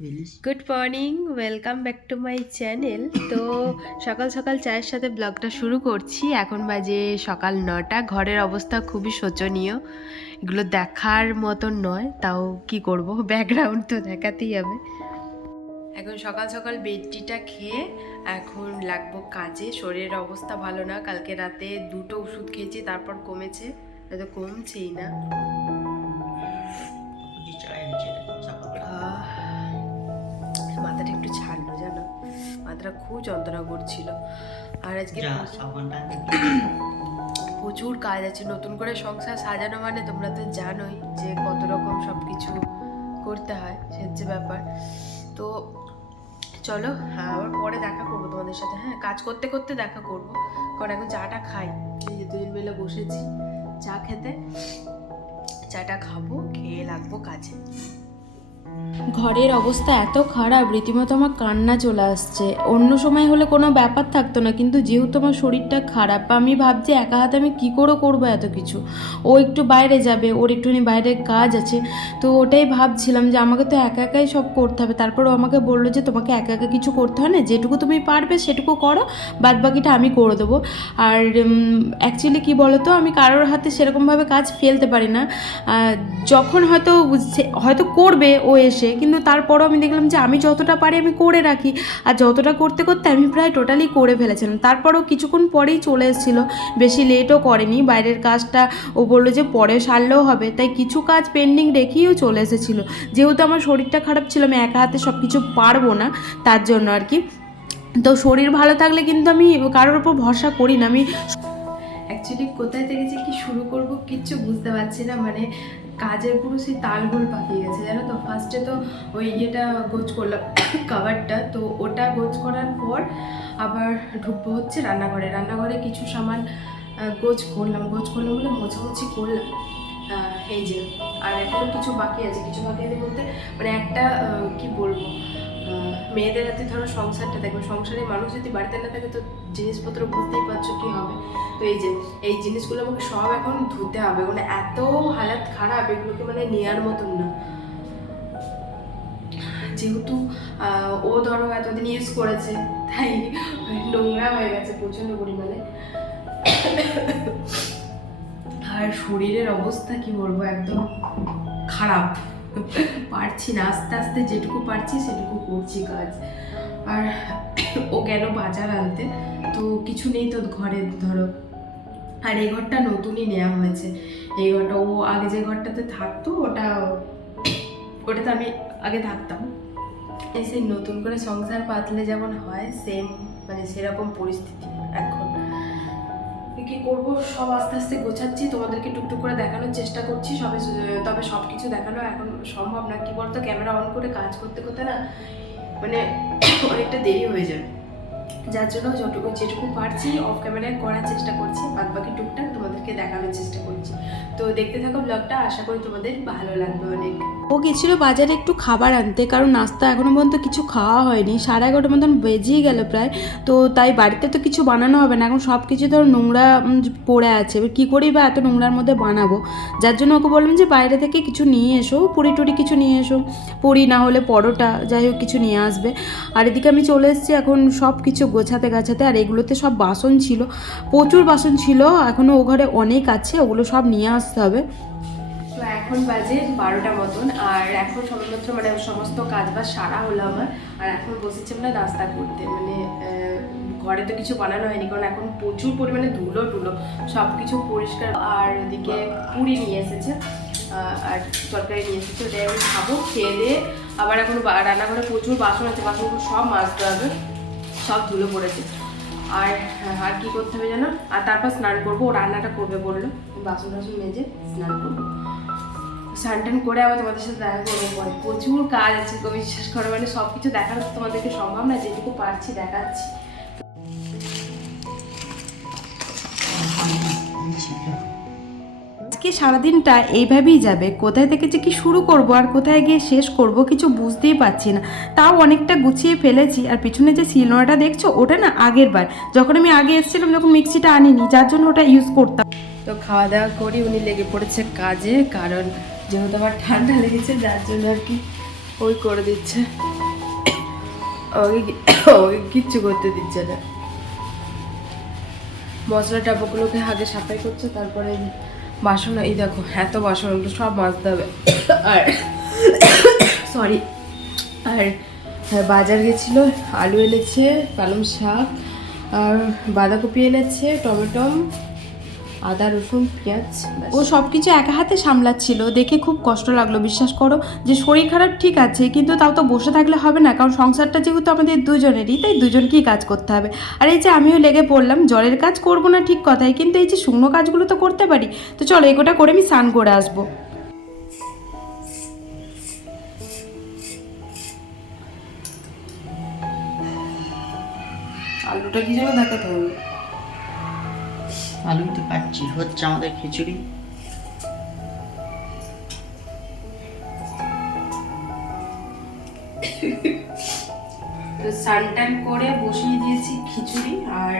Good morning, welcome back to my channel. তো সকাল সকাল চায়ের সাথে ব্লগটা শুরু করছি। এখন বাজে সকাল 9টা। ঘরের অবস্থা খুবই শোচনীয়, এগুলো দেখার মতন নয়, তাও কি করব, ব্যাকগ্রাউন্ড তো দেখাতেই হবে। এখন সকাল সকাল বেডটিটা খেয়ে এখন লাগবো কাজে। শরীরের অবস্থা ভালো না, কালকে রাতে 2টো ওষুধ খেয়েছি, তারপর কমেছে, হয়তো কমছেই না। মাথাটা একটু ছাড়লো, জানো, মাথাটা খুব যন্ত্রণা করছিল। আর আজকে প্রচুর কাজ আছে। নতুন করে সংসার সাজানো মানে তোমরা তো জানোই যে কত রকম সব কিছু করতে হয়, সে হচ্ছে ব্যাপার। তো চলো, আবার পরে দেখা করবো তোমাদের সাথে। হ্যাঁ, কাজ করতে করতে দেখা করবো, কারণ এখন চাটা খাই। এই যে দুজন মিলে বসেছি চা খেতে, চাটা খাবো, খেয়ে লাগবো কাজে। ঘরের অবস্থা এত খারাপ, রীতিমতো আমার কান্না চলে আসছে। অন্য সময় হলে কোনো ব্যাপার থাকতো না, কিন্তু যেহেতু আমার শরীরটা খারাপ, আমি ভাবছি একা হাতে আমি কী করে করবো এত কিছু। ও একটু বাইরে যাবে, ওর একটুখানি বাইরের কাজ আছে, তো ওটাই ভাবছিলাম যে আমাকে তো একা একাই সব করতে হবে। তারপর ও আমাকে বললো যে তোমাকে একা একা কিছু করতে হয় না, যেটুকু তুমি পারবে সেটুকু করো, বাদ বাকিটা আমি করে দেবো। আর অ্যাকচুয়ালি কী বলো তো, আমি কারোর হাতে সেরকমভাবে কাজ ফেলতে পারি না। যখন হয়তো করবে ও এসে, কিন্তু তারপরও আমি দেখলাম যে আমি যতটা পারি আমি করে রাখি, আর যতটা করতে করতে আমি প্রায় টোটালি করে ফেলেছিলাম। তারপরও কিছুক্ষণ পরেই চলে এসেছিলো, বেশি লেটও করেনি। বাইরের কাজটা ও বললো যে পরে সারলেও হবে, তাই কিছু কাজ পেন্ডিং রেখেও চলে এসেছিলো। যেহেতু আমার শরীরটা খারাপ ছিল, আমি একা হাতে সব কিছু পারবো না, তার জন্য আর কি। তো শরীর ভালো থাকলে কিন্তু আমি কারোর উপর ভরসা করি না। আমি অ্যাকচুয়ালি কোথায় থেকে যে কি শুরু করব কিচ্ছু বুঝতে পারছি না। মানে কাজের পুরো সেই তালগোল পাকিয়ে গেছে, জানো তো। ফার্স্টে তো ওই ইয়েটা গোছ করলাম, কাভারটা, তো ওটা গোছ করার পর আবার ঢুকবো হচ্ছে রান্নাঘরে কিছু সামান গোছ করলাম বলে মোছামুছি করলাম। এই যে, আর এখনো কিছু বাকি আছে বলতে মানে একটা কি বলবো, মেয়েদের হাতে ধরো সংসারটা দেখবে, সংসারে মানুষ যদি বাড়িতে না থাকে তো জিনিসপত্র বুঝতেই পারছো কি হবে। তো এই যে এই জিনিসগুলো আমাকে সব এখন ধুতে হবে, মানে এত হালাত খারাপ, এগুলোকে মানে নেওয়ার মতন না। যেহেতু ও ধরো এতদিন ইউজ করেছে, তাই নোংরা হয়ে গেছে প্রচন্ড পরিমাণে। আর শরীরের অবস্থা কি বলবো, একদম খারাপ, পারছি না। আস্তে আস্তে যেটুকু পারছি সেটুকু করছি কাজ। আর ও গেল বাজার আনতে, তো কিছু নেই তো ঘরে ধরো। আর এই ঘরটা নতুনই নেওয়া হয়েছে। এই ঘরটা, ও আগে যে ঘরটাতে থাকতো ওটাতে আমি আগে থাকতাম। এই সেই নতুন করে সংসার পাতলে যেমন হয়, সেম মানে সেরকম পরিস্থিতি এখন। কি করব, সব আস্তে আস্তে গোছাচ্ছি, তোমাদেরকে টুকটুক করে দেখানোর চেষ্টা করছি তবে সব কিছু দেখানো এখন সম্ভব না। কি বলতো, ক্যামেরা অন করে কাজ করতে করতে না মানে অনেকটা দেরি হয়ে যায়, যার জন্য যেটুকু পারছি অফ ক্যামেরায় করার চেষ্টা করছি, বাদ বাকি টুকটাক তোমাদেরকে দেখানোর চেষ্টা করছি। তো দেখতে থাকো ব্লগটা, আশা করি তোমাদের ভালো লাগবে অনেক। ও গেছিলো বাজারে একটু খাবার আনতে, কারণ নাস্তা এখনও পর্যন্ত কিছু খাওয়া হয়নি। 11:30 মতন বেজেই গেল প্রায়। তো তাই বাড়িতে তো কিছু বানানো হবে না, এখন সব কিছু ধর নোংরা পড়ে আছে, এবার কী করেই বা এত নোংরার মধ্যে বানাবো। যার জন্য ওকে বললাম যে বাইরে থেকে কিছু নিয়ে এসো, পুরি টুরি কিছু নিয়ে এসো, পুরি না হলে পরোটা, যাই হোক কিছু নিয়ে আসবে। আর এদিকে আমি চলে এসেছি এখন সব কিছু গোছাতে। আর এগুলোতে সব বাসন ছিল, প্রচুর বাসন ছিল, এখনও ও ঘরে অনেক আছে, ওগুলো সব নিয়ে আসতে হবে। তো এখন বাজে 12টা মতন, আর এখন সবেমাত্র মানে সমস্ত কাজ বাজ সারা হলো আমার। আর এখন বসেছি আমরা নাস্তা করতে, মানে ঘরে তো কিছু বানানো হয়নি, কারণ এখন প্রচুর পরিমাণে ধুলো সব কিছু পরিষ্কার। আর ওদিকে পুরি নিয়ে এসেছে, আর তরকারি নিয়ে এসেছে, ওটাই আমি খাবো। খেয়ে দিয়ে আবার এখন রান্নাঘরে প্রচুর বাসন আছে, বাসনগুলো সব মাজতে হবে, সব ধুলো পড়েছে। আর কি করতে হবে জানো, আর তারপর স্নান করবো। ও রান্নাটা করবে বললো, বাসন টাসন মেজে স্নান করবো, স্নান টান করে আবার তোমাদের সাথে দেখা করবো পরে। প্রচুর কাজ আছে গো, বিশ্বাস করো, মানে সব কিছু দেখানো তোমাদেরকে সম্ভব না, যেটুকু পারছি দেখাচ্ছি। আজকে সারাদিনটা এইভাবেই যাবে, কোথায় থেকে যে কি শুরু করব আর কোথায় গিয়ে শেষ করব কিছু বুঝতেই পারছি না। তাও অনেকটা গুছিয়ে ফেলেছি। আর পিছনে যে শিলনোড়াটা দেখছো, ওটা না আগের বার যখন আমি আগে এসেছিলাম, যখন মিক্সিটা আনিনি, যার জন্য ওটা ইউজ করতাম। তো খাওয়া দাওয়া করি, উনি লেগে পড়েছে কাজে, কারণ যেহেতু আমার ঠান্ডা লেগেছে, যার জন্য আর কি ওই করে দিচ্ছে, ওকে কিচ্ছু করতে দিচ্ছে না। মশলা টাপাগুলোকে আগে সাফাই করছে, তারপরে বাসন, এই দেখো এত বাসন, ওগুলো সব মাজতে হবে। আর সরি, আর বাজার গেছিল, আলু এনেছে, পালং শাক আর বাঁধাকপি এনেছে, টমেটো, আদা রসুন পেঁয়াজ। ও সব কিছু একা হাতে সামলাচ্ছিল, দেখে খুব কষ্ট লাগলো। বিশ্বাস করো যে শরীর খারাপ ঠিক আছে, কিন্তু তাও তো বসে থাকলে হবে না, কারণ সংসারটা যেহেতু আমাদের দুজনেরই, তাই দুজনকেই কাজ করতে হবে। আর এই যে আমিও লেগে পড়লাম, জলের কাজ করব না ঠিক কথাই, কিন্তু এই যে শুকনো কাজগুলো তো করতে পারি। তো চলো এগোটা করে আমি স্নান করে আসবো। আলুটা কি যেন দেখাতে হবে। আলুই তো পাচ্ছি, হচ্ছে আমাদের খিচুড়ি। স্নান টান করে বসিয়ে দিয়েছি খিচুড়ি, আর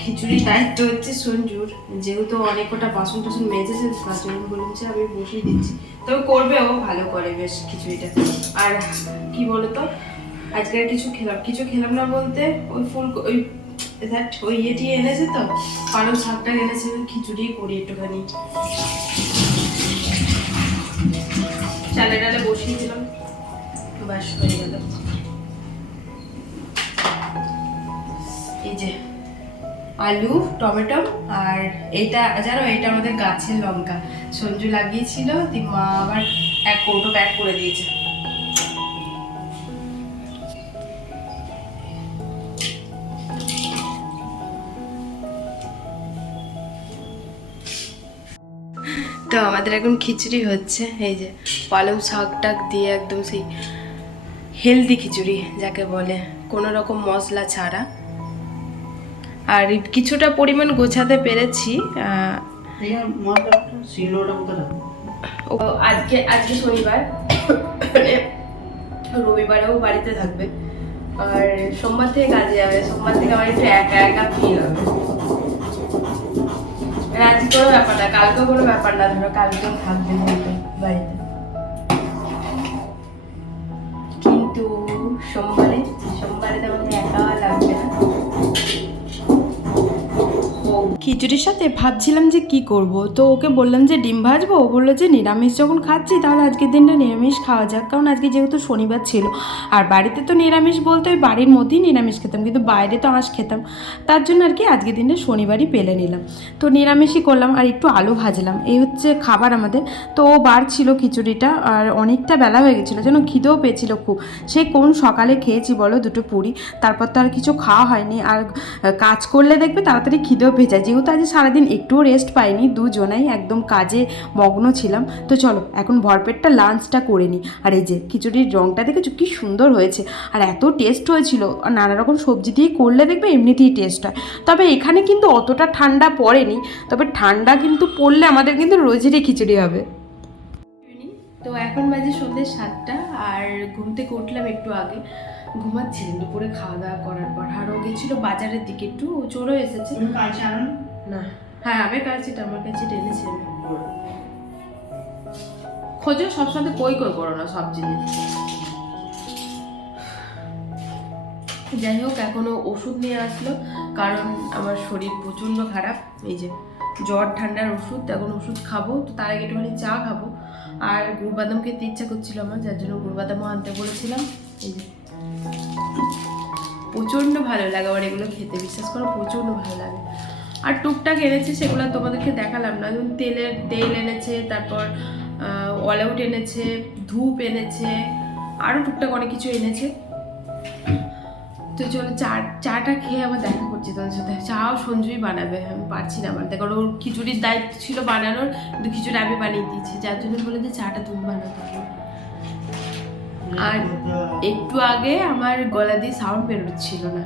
খিচুড়ির দায়িত্ব হচ্ছে সঞ্জুর, যেহেতু অনেক কটা বাসন টাসন মেজেছে, তার জন্য বললাম যে আমি বসিয়ে দিচ্ছি। তবে করবে ও ভালো করে বেশ খিচুড়িটা। আর কি বলতো, আজকে আর কিছু খেলাম না বলতে, ওই ওই ইয়েটি এনেছে তো, পালং শাকটা এনেছে, খিচুড়ি করি একটুখানি। চালে ডালে বসিয়ে দিলাম, বাস হয়ে গেল। এই যে আলু, টমেটো, আর এইটা জানো, এইটা আমাদের গাছের লঙ্কা, সঞ্জু লাগিয়েছিল, মা আবার এক কৌটো প্যাক করে দিয়েছে। তো আমাদের এখন খিচুড়ি হচ্ছে, এই যে পালং শাক টাক দিয়ে একদম সেই হেলদি খিচুড়ি যাকে বলে, কোনো রকম মশলা ছাড়া। আর কিছুটা পরিমাণ গোছাতে পেরেছি। আজকে শনিবার, রবিবারেও বাড়িতে থাকবে, আর সোমবার থেকে কাজে যাবে। সোমবার থেকে আমার একটু একা একা ফিল হবে। আজকে কোনো ব্যাপার না, কালকেও কোনো ব্যাপার না, ধরো কালকেও থাকবে বাড়িতে, কিন্তু সোমবারে তো আমাকে একা লাগবে না। খিচুড়ির সাথে ভাবছিলাম যে কি করব, তো ওকে বললাম যে ডিম ভাজবো। ও বললো যে নিরামিষ যখন খাচ্ছি তাহলে আজকের দিনটা নিরামিষ খাওয়া যাক, কারণ আজকে যেহেতু শনিবার ছিল। আর বাড়িতে তো নিরামিষ বলতে ওই বাড়ির মধ্যেই নিরামিষ খেতাম, কিন্তু বাইরে তো আঁশ খেতাম, তার জন্য আর কি আজকের দিনটা শনিবারই পেলে নিলাম। তো নিরামিষই করলাম, আর একটু আলু ভাজলাম, এই হচ্ছে খাবার আমাদের। তো ও বাড়ছিল খিচুড়িটা, আর অনেকটা বেলা হয়ে গেছিলো, যেন খিদেও পেয়েছিল খুব। সে কোন সকালে খেয়েছি বলো, 2টো পুরি, তারপর তো আর কিছু খাওয়া হয়নি। আর কাজ করলে দেখবে তাড়াতাড়ি খিদেও পেয়ে যায়, যেহেতু আজ সারাদিন একটুও রেস্ট পাইনি, দুজনেই একদম কাজে মগ্ন ছিলাম। তো চলো এখন ভরপেটটা লাঞ্চটা করে নিই। আর এই যে খিচুড়ির রঙটা দেখেছো কি সুন্দর হয়েছে, আর এত টেস্ট হয়েছিল। আর নানা রকম সবজি দিয়ে করলে দেখবে এমনিতেই টেস্ট হয়। তবে এখানে কিন্তু অতটা ঠান্ডা পড়েনি, তবে ঠান্ডা কিন্তু পড়লে আমাদের কিন্তু রোজেরই খিচুড়ি হবে। তো এখন বাজে সন্ধ্যে 7টা, আর ঘুম থেকে উঠলাম একটু আগে, ঘুমাচ্ছিলাম দুপুরে খাওয়া দাওয়া করার পর। আর ও গেছিল বাজারের দিকে, একটু চলে এসেছে না। হ্যাঁ, আমি কালচিটা আমার কাছে টেনেছি আমি। খোঁজো সবসময় কই করো না সব জিনিস। যাই হোক, এখনো ওষুধ নিয়ে আসলো, কারণ আমার শরীর প্রচণ্ড খারাপ। এই যে জ্বর ঠান্ডার ওষুধ, এখন ওষুধ খাবো। তো তার আগে একটুখানি চা খাবো, আর গুড় বাদাম খেতে ইচ্ছা করছিল আমার, যার জন্য গুড় বাদামও আনতে বলেছিলাম। এই যে প্রচণ্ড ভালো লাগে আমার এগুলো খেতে, বিশ্বাস করো প্রচণ্ড ভালো লাগে। আর টুকটাক এনেছে, সেগুলো তোমাদেরকে দেখালাম না, যেমন তেল এনেছে, তারপর অল আউট এনেছে, ধূপ এনেছে, আরও টুকটাক অনেক কিছু এনেছে। তো চলো চাটা খেয়ে আবার দেখা করছি তোমাদের সাথে। চাও সঞ্জুই বানাবে, আমি পারছি না বানাতে, কারণ ওর খিচুড়ির দায়িত্ব ছিল বানানোর, কিন্তু খিচুড়ি আমি বানিয়ে দিয়েছি, যার জন্য বলে যে চাটা তুমি বানাতে হবে। আর একটু আগে আমার গলা দিয়ে সাউন্ড বেরোচ্ছিল না,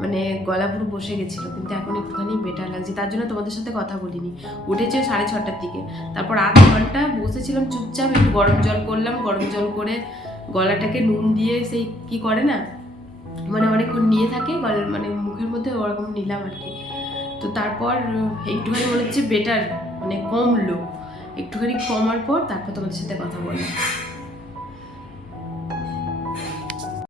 মানে গলা পুরো বসে গেছিল, কিন্তু এখন একটুখানি বেটার লাগছে, তার জন্য তোমাদের সাথে কথা বলিনি। উঠেছে 6:30টার দিকে, তারপর আধ ঘন্টা বসেছিলাম চুপচাপ, একটু গরম জল করলাম, গরম জল করে গলাটাকে নুন দিয়ে সেই কি করে না, মানে অনেকক্ষণ নিয়ে থাকে গলার মানে মুখের মধ্যে, ওরকম নিলাম আর কি। তো তারপর একটুখানি মনে হচ্ছে বেটার, মানে কমলো, একটুখানি কমার পর তারপর তোমাদের সাথে কথা বললাম।